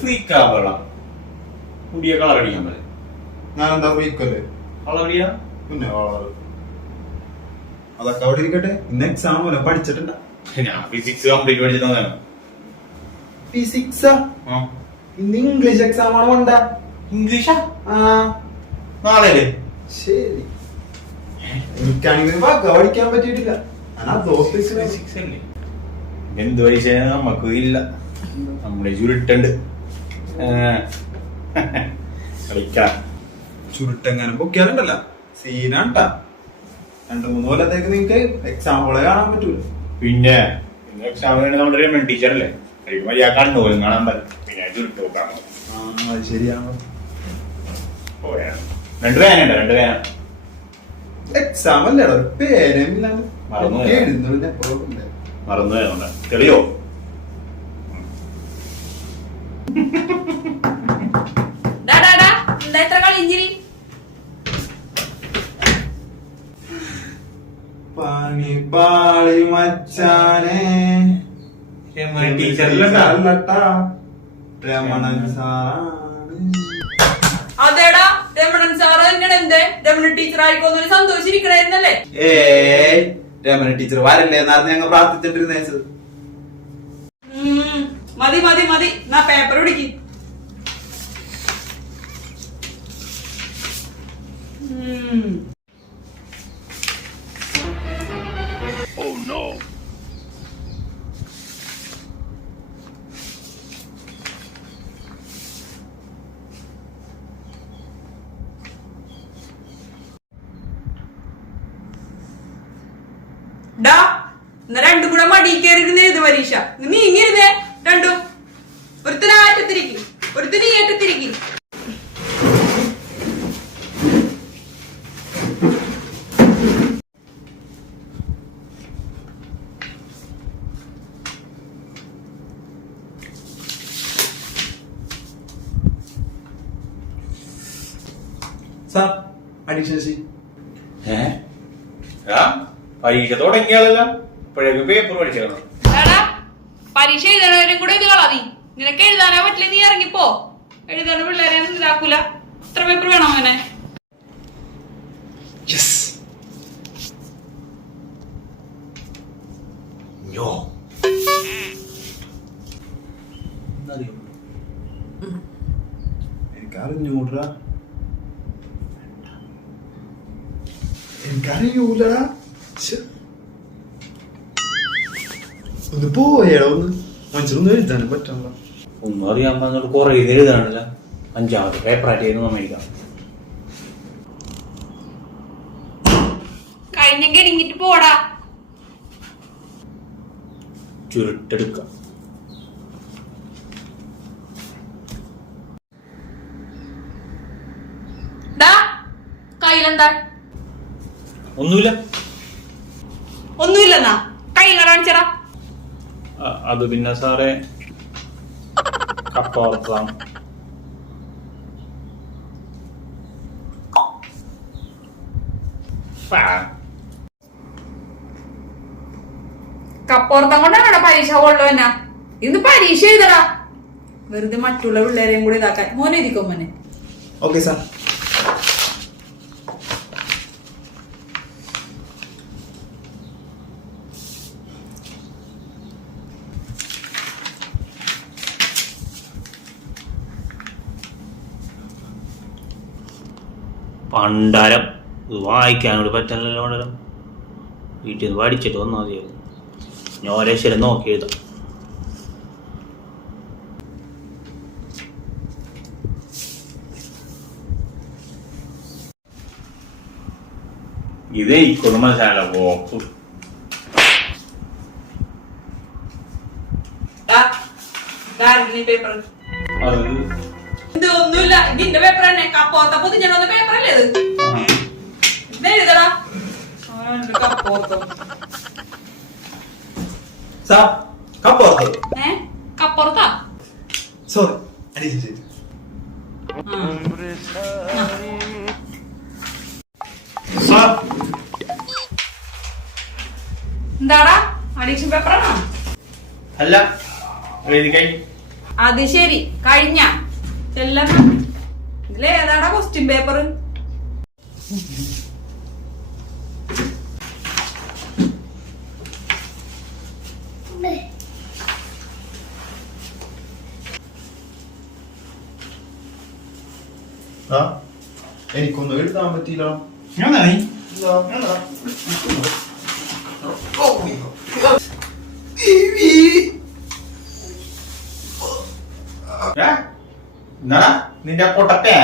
ഫ്രീക്കാവുള്ള പുതിയ കളർ അടിക്കാൻ പറ്റും. ഞാനെന്താ ഫ്രീക്കല്ലേ കളറിയാ പിന്നെ അതൊക്കെ അവിടെ ഇരിക്കട്ടെ. ഇന്ന് എക്സാം പോലെ പഠിച്ചിട്ടുണ്ട. ഞാൻ ഫിസിക്സ് കംപ്ലീറ്റ് പഠിച്ചിട്ടാണ്. ഫിസിക്സാ? ഇന്ന് ഇംഗ്ലീഷ് എക്സാം ആണ്. കൊണ്ട ഇംഗ്ലീഷാ? നാളെ ശരി. എനിക്കാണെങ്കിൽ പഠിക്കാൻ പറ്റിയിട്ടില്ല. ഫിസിക്സ് അല്ലേ എന്ത് പൈസ നമുക്ക് ഇല്ല. നമ്മുടെ ചുരുട്ടുണ്ട് കളിക്കാൻ. ചുരുട്ടെങ്ങാനും പൊക്കിയാലുണ്ടല്ല സീനാണ്ടാ. 2-3 കൊല്ലത്തേക്ക് നിങ്ങക്ക് എക്സാമ്പിളെ കാണാൻ പറ്റൂല. പിന്നെ എക്സാം നമ്മുടെ രമൺ ടീച്ചറല്ലേ കണ്ണൂരും കാണാൻ പറ്റും. പിന്നെ ചുരുട്ട് നോക്കാം. അത് ശരിയാണോ? 2 വേനുണ്ട്. 2 വേന എക്സാം അല്ലേടോ, പേരെന്താണ് മറന്നു പോയതുകൊണ്ട് തെളിയോ? പണി പാളി മച്ചാനെ. ടീച്ചറിലട്ടാ രമണൻ സാറാണ്. അതേടാ രമണൻ സാറ് തന്നെയാണ്. എന്തേ രമണൻ ടീച്ചർ ആയിക്കോന്നൊരു സന്തോഷിരിക്കണേന്നല്ലേ? രമണ ടീച്ചർ വരല്ലേ എന്നായിരുന്നു ഞങ്ങൾ പ്രാർത്ഥിച്ചിട്ടിരുന്നേ. മതി മതി മതി. നാ പേപ്പർ പിടിക്ക്. രണ്ടും കൂടെ മടി കയറിയിരുന്നേ ഇത് പരീക്ഷ. നീ ഇങ്ങിരുന്നേ രണ്ടും. ഒരുത്തിന് ആറ്റത്തിരിക്കും, ഒരുത്തിന് ഈ ഏറ്റത്തിരിക്കും. Sir addition C. പരീക്ഷ തുടങ്ങിയാലല്ല ഇപ്പോഴേക്ക് പേപ്പർ പഠിച്ചേക്കണം. പരീക്ഷ എഴുതണവരും കൂടെ ഇത് കളാ. നിനക്ക് എഴുതാനോ പറ്റില്ല, നീ ഇറങ്ങിപ്പോ. എഴുതാൻ പിള്ളേരെ ഇതാക്കൂല. എത്ര പേപ്പർ വേണം അവനെ? എനിക്കറിഞ്ഞൂടാ. എനിക്കറിയൂലടാ. ഒന്ന് പോയേടാ. ഒന്ന് മനസ്സിലൊന്നും എഴുതാനും പറ്റണ്ട. ഒന്നും അറിയാൻ പറഞ്ഞിട്ട് കുറെ ഇത് എഴുതാനല്ല. 5ാമത്തെ പേപ്പറായിട്ട് മേടിക്കാം. കഴിഞ്ഞെങ്കിൽ ഇങ്ങിട്ട് പോടാ. ചുരുട്ടെടുക്കാം. കയ്യിലെന്താ? ഒന്നുമില്ല. ഒന്നുമില്ലെന്നാ കയ്യിൽ കാണിച്ചടാ. അത് പിന്നെ സാറേ കപ്പോർത്താം. കപ്പോർത്തം കൊണ്ടാണ് പരീക്ഷ കൊള്ളുവന്നാ. ഇന്ന് പരീക്ഷ എഴുതടാ. വെറുതെ മറ്റുള്ള പിള്ളേരെയും കൂടി ഇതാക്കാൻ. മോനെ ഇരിക്കോ മോനെ. Okay sir. പണ്ടാരം ഇത് വായിക്കാനോട് പറ്റാനല്ലോ. പണ്ടാരം വീട്ടിൽ നിന്ന് പഠിച്ചിട്ട് വന്നാൽ മതിയായിരുന്നു. ഞോരേശ്വരം നോക്കി എഴുതാം. ഇതേ ഇക്കൊന്നും മനസ്സിലാവില്ല. പോപ്പ് പേപ്പർ ഇത് ഒന്നുമില്ല. ഇതിന്റെ പേപ്പർ തന്നെ. കപ്പോത്ത പൊതിഞ്ഞ പേപ്പർ അല്ലേ ഇത്? എഴുതടാ. കപ്പോത്തം സാർ കപ്പോർത്ത്. കപ്പുറത്താ. സോറി അഡീഷൻ സി. സാർ എന്താടാ അഡീഷൻ പേപ്പറാണോ? അല്ല എഴുതി കൈ. അത് ശരി കഴിഞ്ഞ ചെല്ലമ്മ ഇതിലേതാടാ ക്വസ്റ്റ്യൻ പേപ്പർ? എനിക്കൊന്നും എഴുതാൻ പറ്റിയില്ല. നിന്റെ പൊട്ടപ്പേ